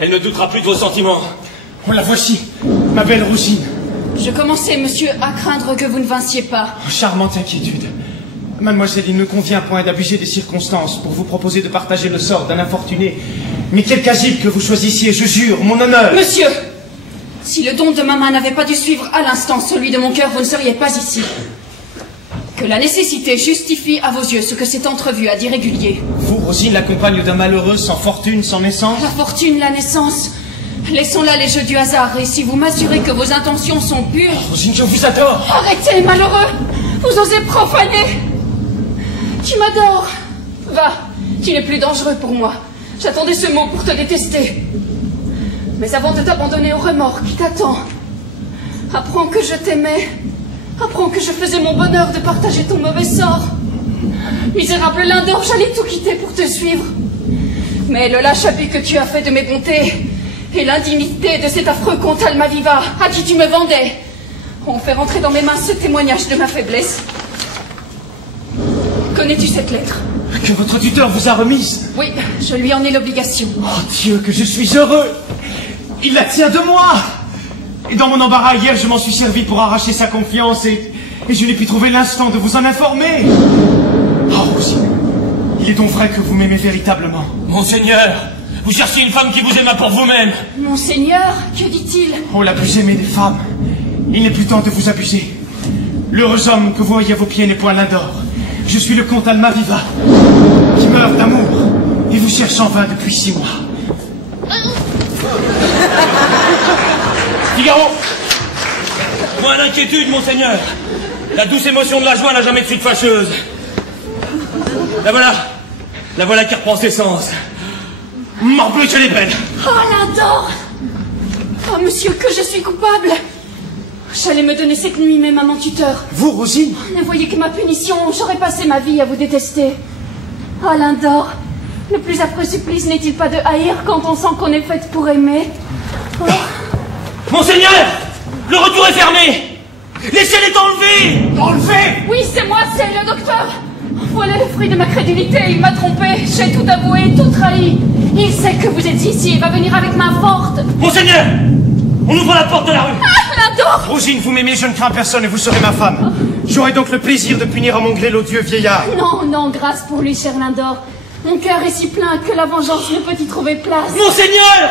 Elle ne doutera plus de vos sentiments. Oh, la voici, ma belle Rosine. Je commençais, monsieur, à craindre que vous ne vinssiez pas. Oh, charmante inquiétude. Mademoiselle, il ne convient point d'abuser des circonstances pour vous proposer de partager le sort d'un infortuné. Mais quel casible que vous choisissiez, je jure, mon honneur. Monsieur, si le don de ma main n'avait pas dû suivre à l'instant celui de mon cœur, vous ne seriez pas ici. Que la nécessité justifie à vos yeux ce que cette entrevue a d'irrégulier. Vous, Rosine, la compagne d'un malheureux, sans fortune, sans naissance? La fortune, la naissance, laissons là les jeux du hasard, et si vous m'assurez que vos intentions sont pures... Oh, Rosine, je vous adore. Arrêtez, malheureux. Vous osez profaner. Tu m'adores. Va, tu n'es plus dangereux pour moi. J'attendais ce mot pour te détester. Mais avant de t'abandonner au remords qui t'attend, apprends que je t'aimais. Apprends que je faisais mon bonheur de partager ton mauvais sort. Misérable Lindor, j'allais tout quitter pour te suivre. Mais le lâche abus que tu as fait de mes bontés et l'indignité de cet affreux comte Almaviva à qui tu me vendais ont fait rentrer dans mes mains ce témoignage de ma faiblesse. Connais-tu cette lettre? Que votre tuteur vous a remise? Oui, je lui en ai l'obligation. Oh Dieu, que je suis heureux. Il la tient de moi. Et dans mon embarras hier, je m'en suis servi pour arracher sa confiance et je n'ai pu trouver l'instant de vous en informer. Oh Rosine, il est donc vrai que vous m'aimez véritablement. Monseigneur, vous cherchiez une femme qui vous aima pour vous-même. Monseigneur, que dit-il? Oh, la plus aimée des femmes. Il n'est plus temps de vous abuser. L'heureux homme que vous voyez à vos pieds n'est point Lindor. Je suis le comte Almaviva, qui meurt d'amour et vous cherche en vain depuis 6 mois. Figaro! Moins d'inquiétude, monseigneur. La douce émotion de la joie n'a jamais de suite fâcheuse. La voilà qui reprend ses sens. Morbleu, qu'elle est belle. Oh, Lindor! Oh, monsieur, que je suis coupable! J'allais me donner cette nuit même à mon tuteur. Vous, Rosine? Ne voyez que ma punition, j'aurais passé ma vie à vous détester. Oh, Lindor, le plus affreux supplice n'est-il pas de haïr quand on sent qu'on est faite pour aimer? Oh. Monseigneur! Le retour est fermé! L'échelle est enlevée! Enlevée! Oui, c'est moi, c'est le docteur. Voilà le fruit de ma crédulité, il m'a trompé, j'ai tout avoué, tout trahi. Il sait que vous êtes ici, il va venir avec main forte. Monseigneur! On ouvre la porte de la rue! Ah, Lindor! Rosine, vous m'aimez, je ne crains personne et vous serez ma femme. J'aurai donc le plaisir de punir à mon gré l'odieux vieillard. Non, non, grâce pour lui, cher Lindor. Mon cœur est si plein que la vengeance ne peut y trouver place. Monseigneur!